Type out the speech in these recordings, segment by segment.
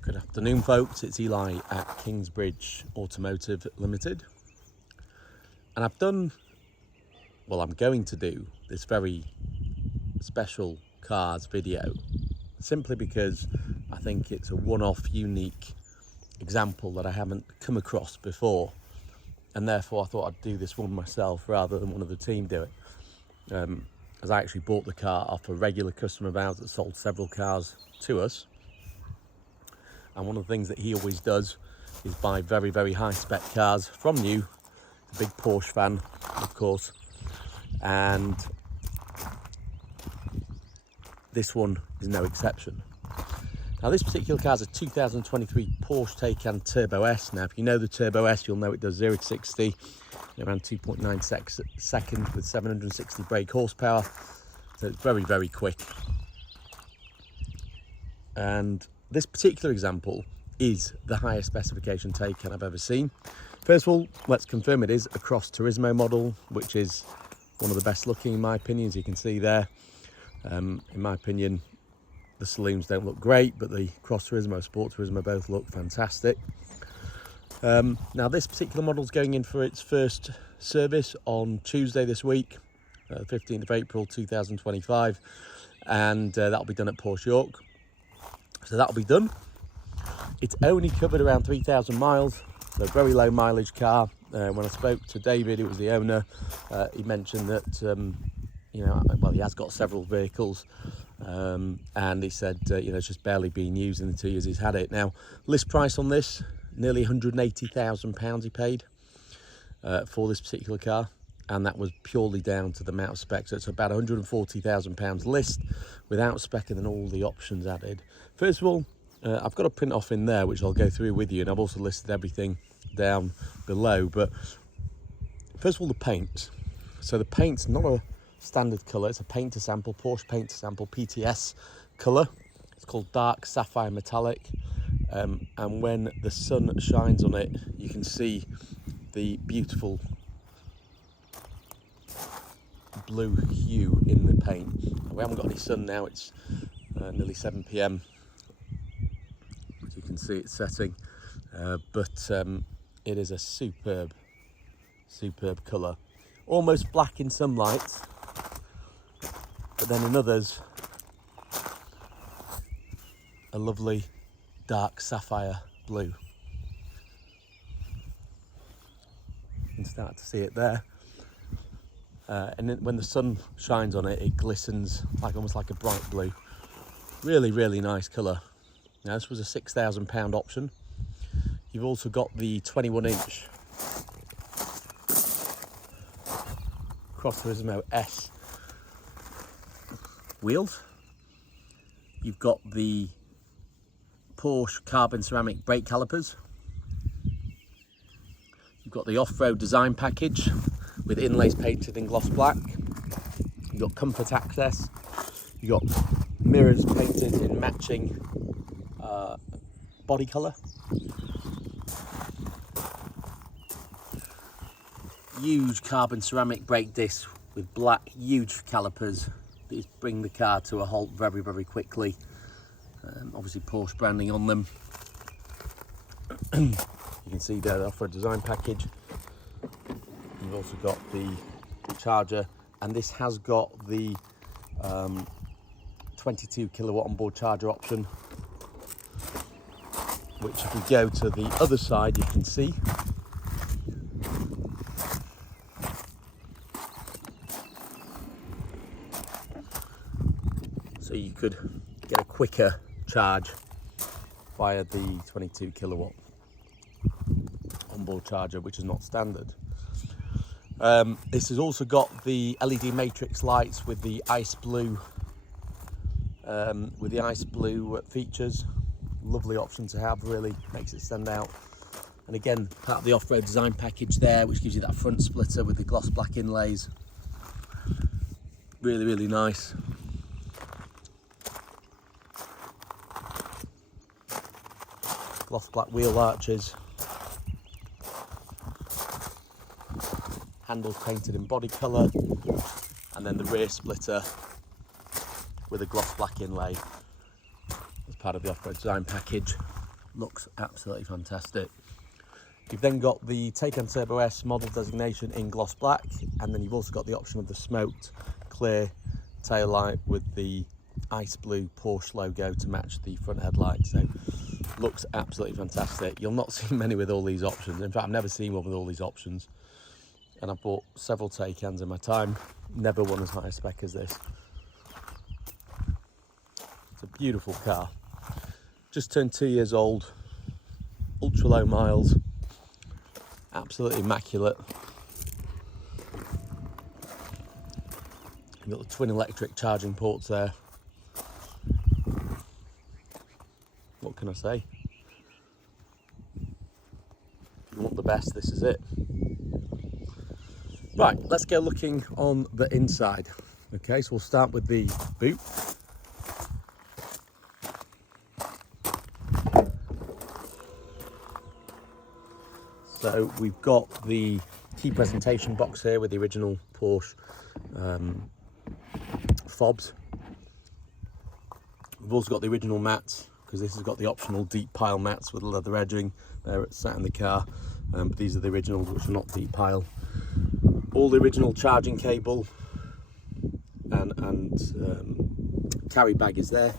Good afternoon, folks. It's Eli at Kingsbridge Automotive Limited, and I'm going to do this very special cars video simply because I think it's a one-off, unique example that I haven't come across before, and therefore I thought I'd do this one myself rather than one of the team do it. As I actually bought the car off a regular customer of ours that sold several cars to us. And one of the things that he always does is buy very, very high spec cars from you. He's a big Porsche fan, of course. And this one is no exception. Now, this particular car is a 2023 Porsche Taycan Turbo S. Now, if you know the Turbo S, you'll know it does 0 to 60 in around 2.9 seconds with 760 brake horsepower. So it's very, very quick. And this particular example is the highest specification Taycan I've ever seen. First of all, let's confirm it is a Cross Turismo model, which is one of the best looking in my opinion, as you can see there. In my opinion, the saloons don't look great, but the Cross Turismo, Sport Turismo both look fantastic. Now, this particular model is going in for its first service on Tuesday this week, 15th of April 2025, and that'll be done at Porsche York. So that'll be done. It's only covered around 3,000 miles, so a very low mileage car. When I spoke to David, who was the owner, he mentioned that he has got several vehicles, and he said it's just barely been used in the 2 years he's had it. Now, list price on this, nearly £180,000 he paid for this particular car, and that was purely down to the amount of specs. So it's about £140,000 list without spec and then all the options added. First of all, I've got a print off in there which I'll go through with you, and I've also listed everything down below. But first of all, the paint. So the paint's not a standard colour, it's a paint to sample, Porsche paint to sample PTS colour. It's called Dark Sapphire Metallic, and when the sun shines on it, you can see the beautiful blue hue in the paint. We haven't got any sun now, it's nearly 7 p.m. as you can see it's setting, but it is a superb colour, almost black in some lights, but then in others a lovely dark sapphire blue. You can start to see it there. And then when the sun shines on it, it glistens almost like a bright blue. Really, really nice colour. Now, this was a £6,000 option. You've also got the 21-inch Cross Turismo S wheels. You've got the Porsche carbon ceramic brake calipers. You've got the Offroad Design Package with inlays painted in gloss black. You've got comfort access. You've got mirrors painted in matching body colour. Huge carbon ceramic brake discs with black, huge calipers that just bring the car to a halt very, very quickly. Obviously Porsche branding on them. You can see there the Offroad Design Package. You've also got the charger, and this has got the 22 kilowatt onboard charger option, which if we go to the other side, you can see. So you could get a quicker charge via the 22 kilowatt onboard charger, which is not standard. This has also got the LED matrix lights with the ice blue features. Lovely option to have, really makes it stand out. And again, part of the off-road design package there, which gives you that front splitter with the gloss black inlays. Really, really nice. Gloss black wheel arches. Handles painted in body colour, and then the rear splitter with a gloss black inlay as part of the off-road design package. looks absolutely fantastic. You've then got the Taycan Turbo S model designation in gloss black, and then you've also got the option of the smoked clear tail light with the ice blue Porsche logo to match the front headlight. So looks absolutely fantastic. You'll not see many with all these options. In fact, I've never seen one with all these options, and I've bought several Taycans in my time, never one as high a spec as this. It's a beautiful car, just turned 2 years old, ultra low miles, absolutely immaculate. You've got the twin electric charging ports there. What can I say? If you want the best, this is it. Right, let's go looking on the inside. Okay, so we'll start with the boot. So we've got the key presentation box here with the original Porsche fobs. We've also got the original mats, because this has got the optional deep pile mats with leather edging there sat in the car, but these are the originals, which are not deep pile. All the original charging cable and carry bag is there,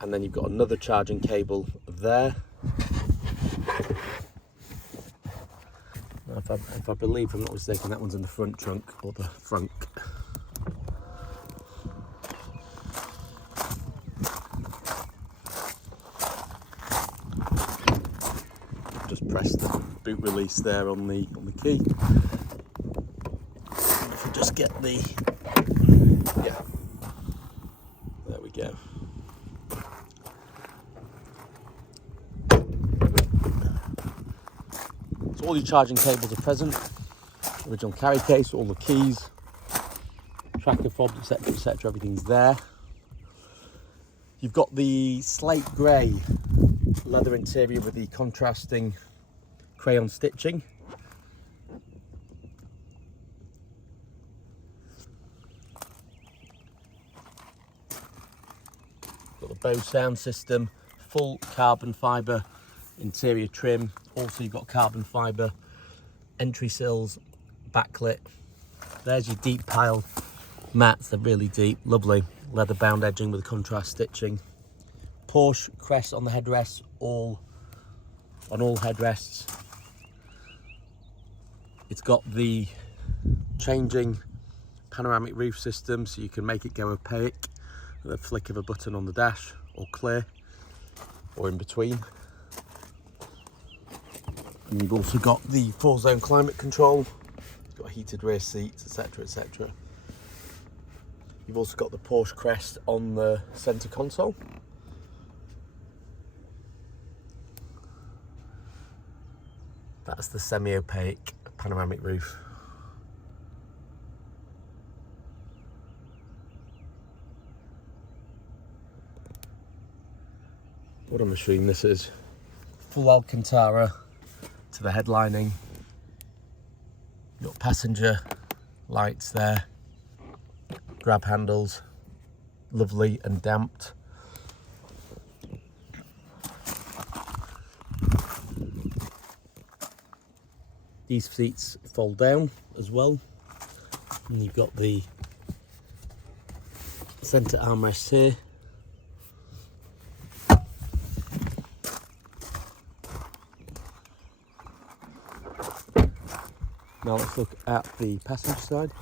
and then you've got another charging cable there. If I believe I'm not mistaken, that one's in the front trunk or the front. Just press the boot release there on the key. If we just get the, yeah, there we go. So all your charging cables are present, original carry case, all the keys, tracker fobs, etc., everything's there. You've got the slate grey leather interior with the contrasting crayon stitching. Got the Bose sound system, full carbon fibre interior trim. Also you've got carbon fibre entry sills, backlit. There's your deep pile mats, they're really deep, lovely. Leather bound edging with contrast stitching. Porsche Crest on the headrests, on all headrests. It's got the changing panoramic roof system, so you can make it go opaque with a flick of a button on the dash, or clear, or in between. And you've also got the 4-zone climate control. It's got heated rear seats, etc., etc. You've also got the Porsche Crest on the centre console. That's the semi-opaque panoramic roof. What a machine this is. Full Alcantara to the headlining. You've got passenger lights there. Grab handles, lovely and damped. These seats fold down as well, and you've got the centre armrests here. Now let's look at the passenger side.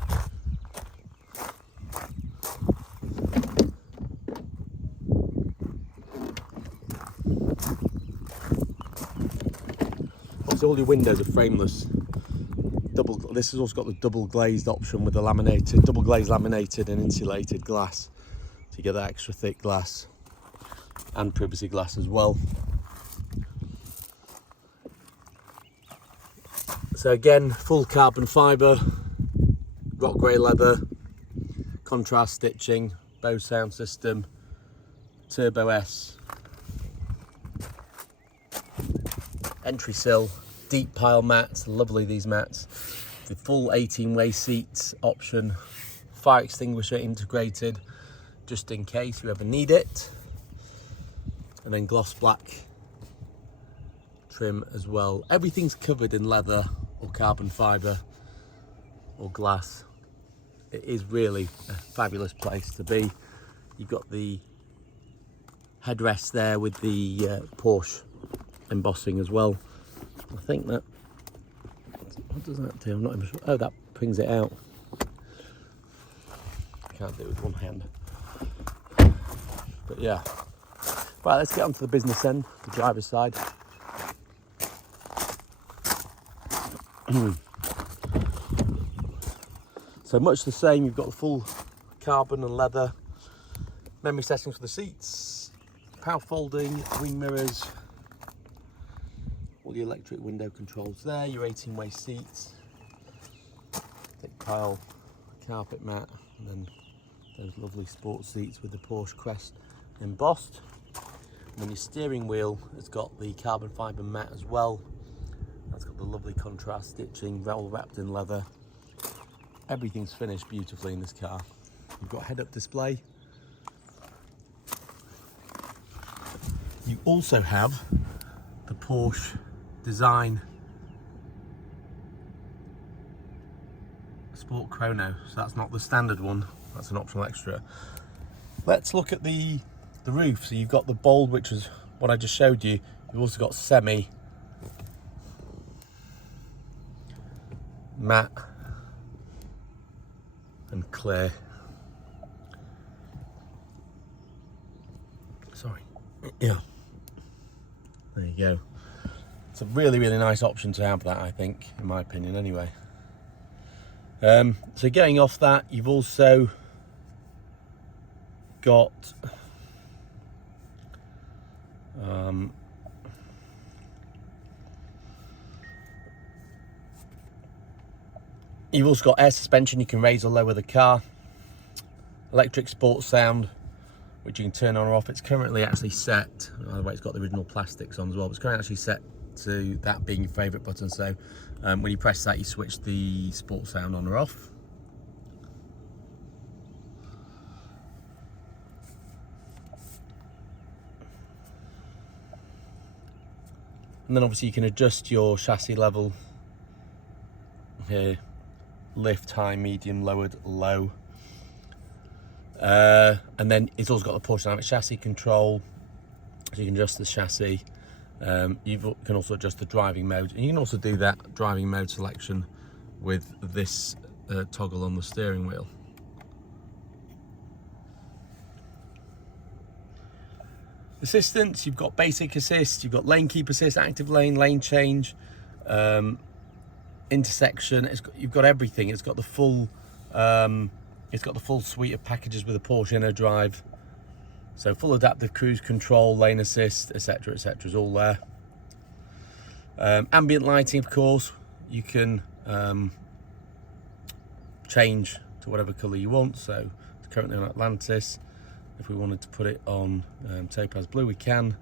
Obviously all your windows are frameless. This has also got the double glazed option with the double glazed laminated and insulated glass. So you get that extra thick glass and privacy glass as well. So again, full carbon fibre, rock grey leather, contrast stitching, Bose sound system, Turbo S, entry sill, deep pile mats, lovely these mats, the full 18-way seats option, fire extinguisher integrated just in case you ever need it. and then gloss black trim as well. Everything's covered in leather or carbon fibre or glass. It is really a fabulous place to be. You've got the headrest there with the Porsche embossing as well. I think that, what does that do? I'm not even sure. Oh, that brings it out. Can't do it with one hand. But yeah. Right, let's get on to the business end, the driver's side. So much the same, you've got the full carbon and leather, memory settings for the seats, power folding, wing mirrors, all the electric window controls there, your 18-way seats, thick pile, carpet mat, and then those lovely sports seats with the Porsche Crest embossed. And then your steering wheel has got the carbon fibre mat as well. That's got the lovely contrast stitching, all wrapped in leather. Everything's finished beautifully in this car. You've got head-up display. You also have the Porsche Design Sport Chrono. So that's not the standard one, that's an optional extra. Let's look at the roof. So you've got the bold, which is what I just showed you. You've also got semi, matte, and clear. Sorry. Yeah. There you go. It's a really, really nice option to have that, I think, in my opinion, anyway. So getting off that, you've also got air suspension. You can raise or lower the car. Electric sports sound, which you can turn on or off. It's currently actually set, by the way, it's got the original plastics on as well, but it's currently actually set to that being your favourite button. So when you press that, you switch the sports sound on or off. And then obviously you can adjust your chassis level here, lift, high, medium, lowered, low. And then it's also got the Porsche Dynamic chassis control, so you can adjust the chassis. You can also adjust the driving mode, and you can also do that driving mode selection with this toggle on the steering wheel. Assistance, you've got basic assist, you've got lane keep assist, active lane change, intersection. You've got everything. It's got the full suite of packages with a Porsche Inner Drive. So full adaptive cruise control, lane assist, etc., etc. is all there. Ambient lighting, of course, you can change to whatever colour you want. So it's currently on Atlantis. If we wanted to put it on Topaz Blue, we can.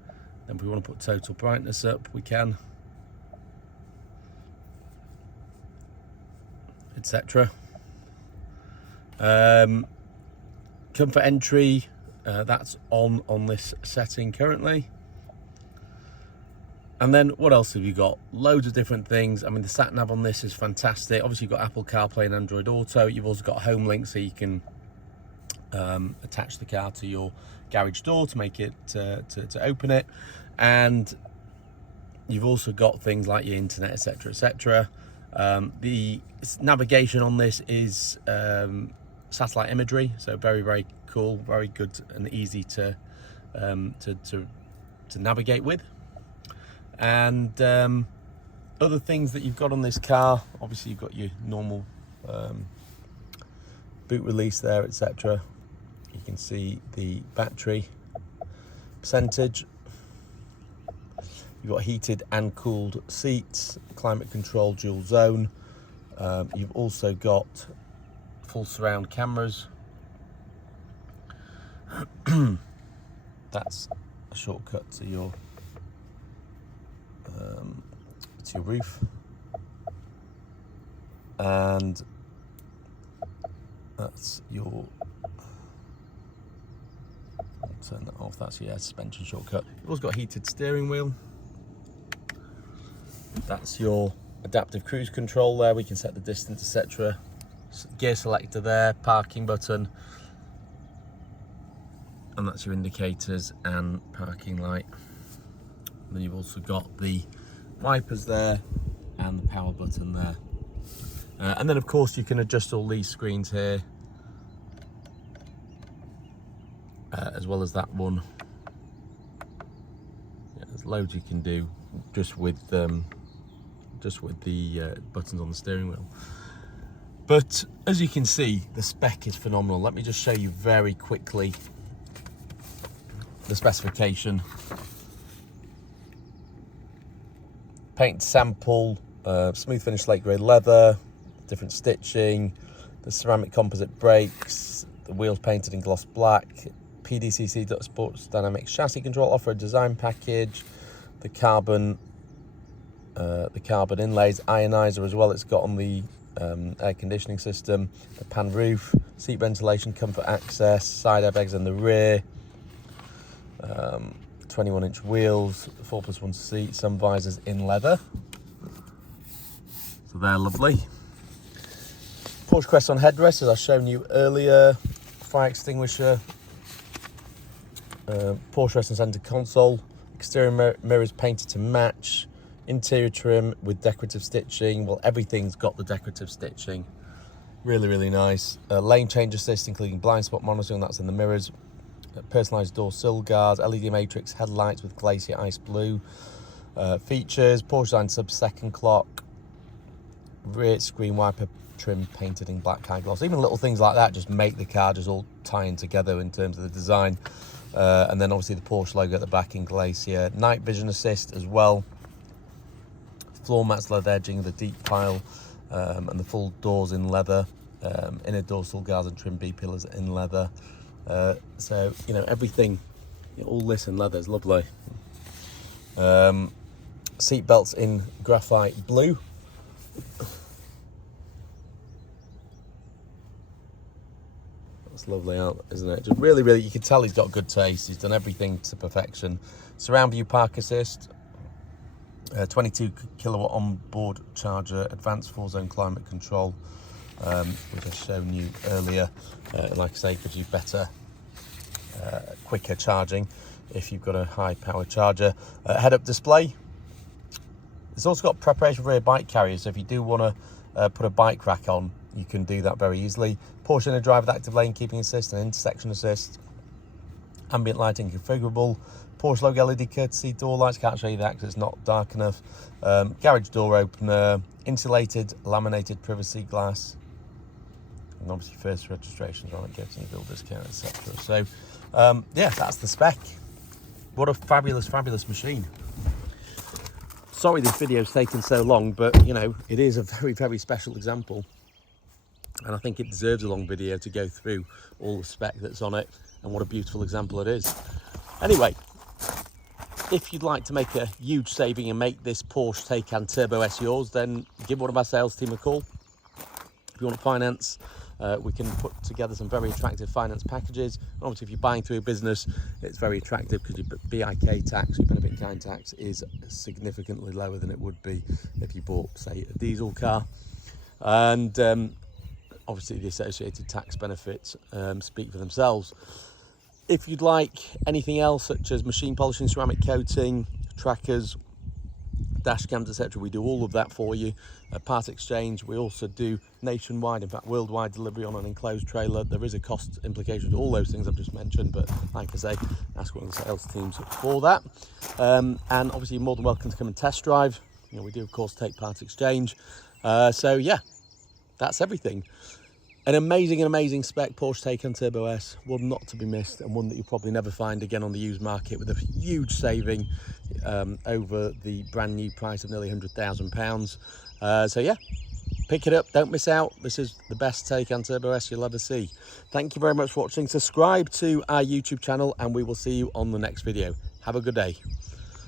Then if we want to put total brightness up, we can, etc. Comfort entry, that's on this setting currently. And then what else have you got? Loads of different things. I mean, the sat nav on this is fantastic. Obviously you've got Apple CarPlay and Android Auto. You've also got Home Link, so you can attach the car to your garage door to make it to open it. And you've also got things like your internet, etc., etc. The navigation on this is satellite imagery, so very, very cool, very good and easy to navigate with. And other things that you've got on this car, obviously you've got your normal boot release there, etc. You can see the battery percentage. You've got heated and cooled seats, climate control, dual zone. You've also got full surround cameras. That's a shortcut to your roof, and that's your turn that off. That's your suspension shortcut. You've also got heated steering wheel. That's your adaptive cruise control there. We can set the distance, etc. Gear selector there, parking button, and that's your indicators and parking light. And then you've also got the wipers there and the power button there. And then of course you can adjust all these screens here, as well as that one. Yeah, there's loads you can do just with the buttons on the steering wheel. But as you can see, the spec is phenomenal. Let me just show you very quickly the specification. Paint sample, smooth finish slate grey leather, different stitching, the ceramic composite brakes, the wheels painted in gloss black, PDCC Sport dynamic chassis control, Offroad Design Package, the carbon inlays, Ioniser as well. It's got on the air conditioning system, the pan roof, seat ventilation, comfort access, side airbags in the rear, 21-inch wheels, 4+1 seat, some visors in leather, so they're lovely. Porsche Crest on headrests, as I've shown you earlier, fire extinguisher, Porsche Rest and Centre console, exterior mirrors painted to match, interior trim with decorative stitching. Well, everything's got the decorative stitching. Really, really nice. Lane change assist, including blind spot monitoring, that's in the mirrors. Personalised door sill guards, LED matrix headlights with glacier ice blue. Features, Porsche Design sub-second clock, rear screen wiper trim painted in black high gloss. Even little things like that just make the car just all tying together in terms of the design. And then obviously the Porsche logo at the back in glacier. Night vision assist as well. Floor mats, leather edging, the deep pile, and the full doors in leather. Inner dorsal guards and trim B pillars in leather. So, you know, everything, all this in leather is lovely. Seat belts in graphite blue. That's lovely, isn't it? Just really, really, you can tell he's got good taste. He's done everything to perfection. Surround view park assist. 22 kilowatt onboard charger, advanced 4-zone climate control, which I've shown you earlier. Like I say, gives you better, quicker charging if you've got a high power charger. Head-up display. It's also got preparation for rear bike carriers, so if you do want to put a bike rack on, you can do that very easily. Porsche inner drive with active lane keeping assist and intersection assist. Ambient lighting configurable. Porsche logo LED courtesy door lights, can't show you that because it's not dark enough. Garage door opener, insulated laminated privacy glass, and obviously first registrations on it, gets any build discount, etc. So yeah, that's the spec. What a fabulous, fabulous machine. Sorry this video's taken so long, but you know, it is a very, very special example, and I think it deserves a long video to go through all the spec that's on it and what a beautiful example it is. Anyway, if you'd like to make a huge saving and make this Porsche Taycan Turbo S yours, then give one of our sales team a call. If you want to finance, we can put together some very attractive finance packages. Obviously, if you're buying through a business, it's very attractive because your BIK tax, your benefit in kind tax, is significantly lower than it would be if you bought, say, a diesel car. And obviously, the associated tax benefits speak for themselves. If you'd like anything else, such as machine polishing, ceramic coating, trackers, dash cams, etc., we do all of that for you. Part exchange, we also do nationwide, in fact worldwide delivery on an enclosed trailer. There is a cost implication to all those things I've just mentioned, but like I say, ask one of the sales teams for that. And obviously you're more than welcome to come and test drive. You know, we do of course take part exchange. So yeah, that's everything. An amazing spec Porsche Taycan Turbo S, one not to be missed, and one that you'll probably never find again on the used market, with a huge saving over the brand new price of nearly £100,000. So yeah, pick it up, don't miss out. This is the best Taycan Turbo S you'll ever see. Thank you very much for watching. Subscribe to our YouTube channel and we will see you on the next video. Have a good day.